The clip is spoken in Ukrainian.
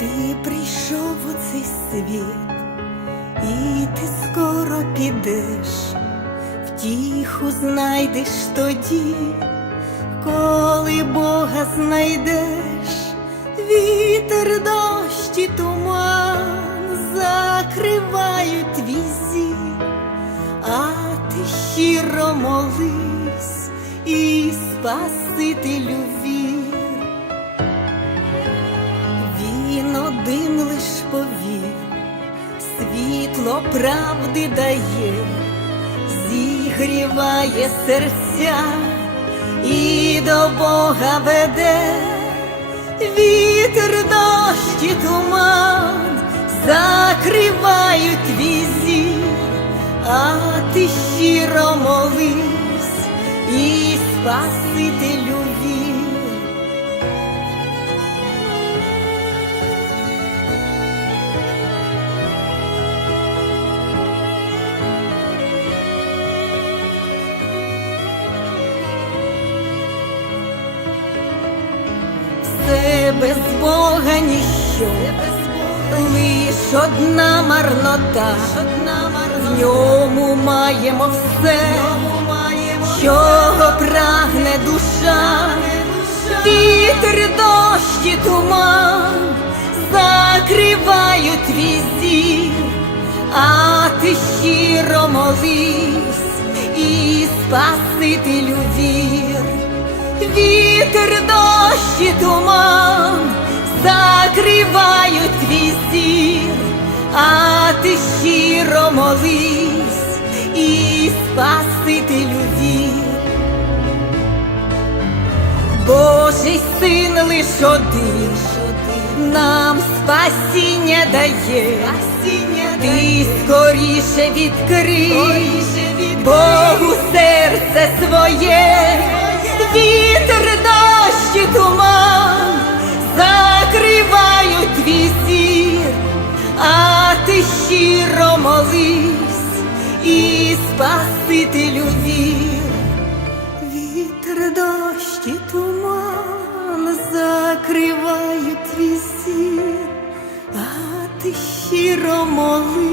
Ти прийшов у цей світ, і ти скоро підеш, втіху знайдеш тоді, коли Бога знайдеш, вітер, дощ і туман закривають твій зір, а ти щиро молись і Спасителю вір. Світло правди дає, зігріває серця і до Бога веде, вітер, дощ і туман закривають твій зір, а ти щиро молись і Спасителю вір. Без Бога ніщо, лиш одна марнота, в ньому маємо все, чого прагне душа, вітер, дощ і туман закривають твій а ти щиро молись і Спасителю вір. Вітер, щиро молись і Спасителю вір. Божий син лиш один нам спасіння дає, ти скоріше відкрий. Богу серце своє, щиро молись і Спасителю вір. Вітер, дощ і туман закривають твій зір, а ти щиро молись